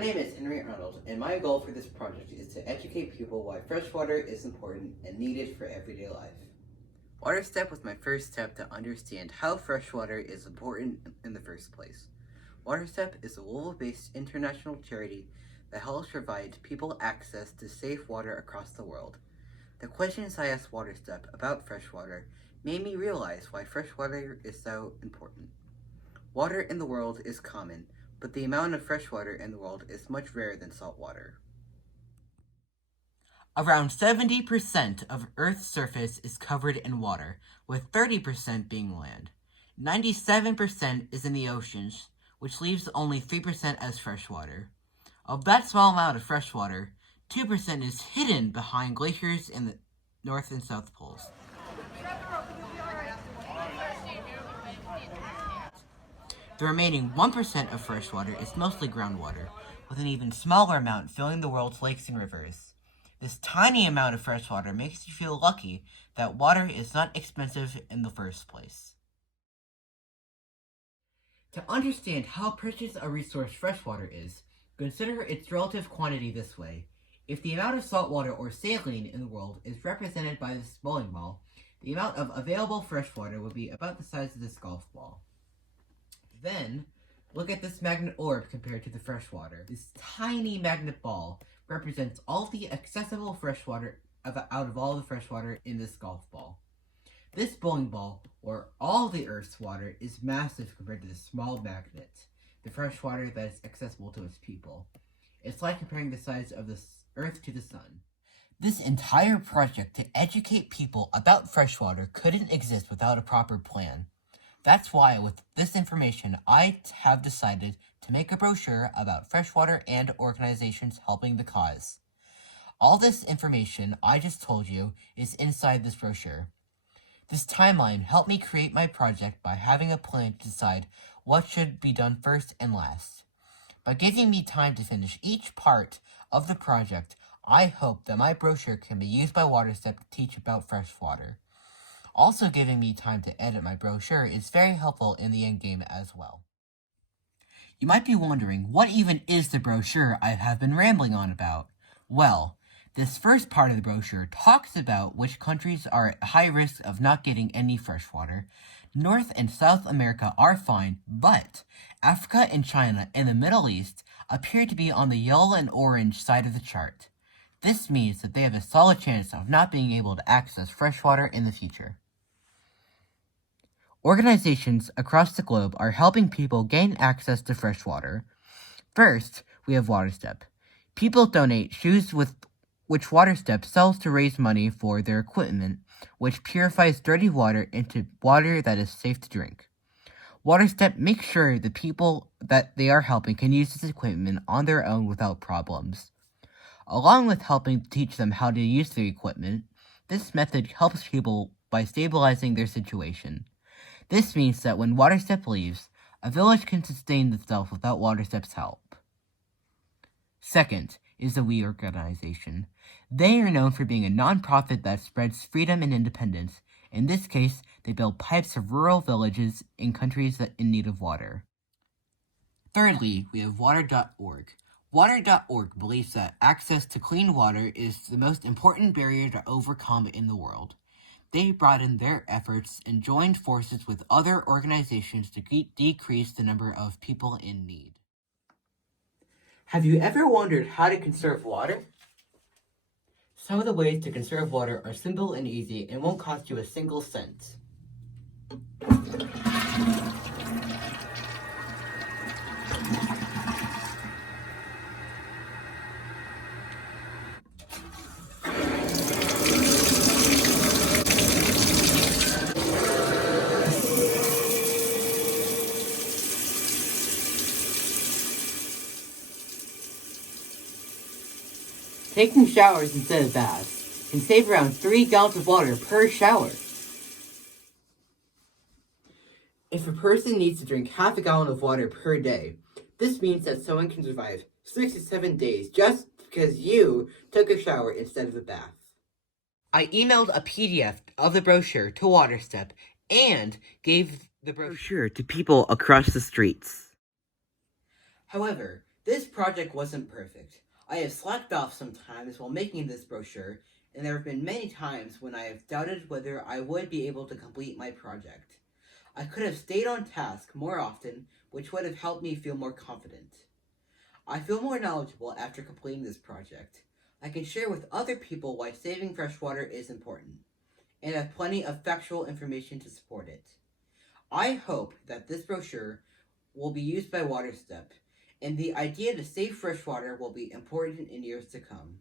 name is Arnold, and my goal for this project is to educate people why fresh water is important and needed for everyday life. Water Step was my first step to understand how fresh water is important in the first place. Water Step is a Louisville-based international charity that helps provide people access to safe water across the world. The questions I asked Water Step about fresh water made me realize why fresh water is so important. Water in the world is common, but the amount of fresh water in the world is much rarer than salt water. Around 70% of Earth's surface is covered in water, with 30% being land. 97% is in the oceans, which leaves only 3% as fresh water. Of that small amount of fresh water, 2% is hidden behind glaciers in the North and South Poles. The remaining 1% of fresh water is mostly groundwater, with an even smaller amount filling the world's lakes and rivers. This tiny amount of fresh water makes you feel lucky that water is not expensive in the first place. To understand how precious a resource fresh water is, consider its relative quantity this way. If the amount of salt water or saline in the world is represented by this bowling ball, the amount of available fresh water would be about the size of this golf ball. Then, look at this magnet orb compared to the fresh water. This tiny magnet ball represents all the accessible fresh water out of all the fresh water in this golf ball. This bowling ball, or all the Earth's water, is massive compared to the small magnet, the fresh water that is accessible to its people. It's like comparing the size of the Earth to the sun. This entire project to educate people about fresh water couldn't exist without a proper plan. That's why, with this information, I have decided to make a brochure about freshwater and organizations helping the cause. All this information I just told you is inside this brochure. This timeline helped me create my project by having a plan to decide what should be done first and last. By giving me time to finish each part of the project, I hope that my brochure can be used by WaterStep to teach about freshwater. Also giving me time to edit my brochure is very helpful in the endgame as well. You might be wondering, what even is the brochure I have been rambling on about? Well, this first part of the brochure talks about which countries are at high risk of not getting any fresh water. North and South America are fine, but Africa and China and the Middle East appear to be on the yellow and orange side of the chart. This means that they have a solid chance of not being able to access fresh water in the future. Organizations across the globe are helping people gain access to fresh water. First, we have WaterStep. People donate shoes which WaterStep sells to raise money for their equipment, which purifies dirty water into water that is safe to drink. WaterStep makes sure the people that they are helping can use this equipment on their own without problems. Along with helping teach them how to use the equipment, this method helps people by stabilizing their situation. This means that when WaterStep leaves, a village can sustain itself without WaterStep's help. Second is the We organization. They are known for being a non-profit that spreads freedom and independence. In this case, they build pipes of rural villages in countries in need of water. Thirdly, we have Water.org. Water.org believes that access to clean water is the most important barrier to overcome in the world. They broadened their efforts and joined forces with other organizations to decrease the number of people in need. Have you ever wondered how to conserve water? Some of the ways to conserve water are simple and easy and won't cost you a single cent. Taking showers instead of baths can save around 3 gallons of water per shower. If a person needs to drink half a gallon of water per day, this means that someone can survive 6 to 7 days just because you took a shower instead of a bath. I emailed a PDF of the brochure to WaterStep and gave the brochure to people across the streets. However, This project wasn't perfect. I have slacked off sometimes while making this brochure, and there have been many times when I have doubted whether I would be able to complete my project. I could have stayed on task more often, which would have helped me feel more confident. I feel more knowledgeable after completing this project. I can share with other people why saving fresh water is important, and have plenty of factual information to support it. I hope that this brochure will be used by WaterStep, and the idea to save fresh water will be important in years to come.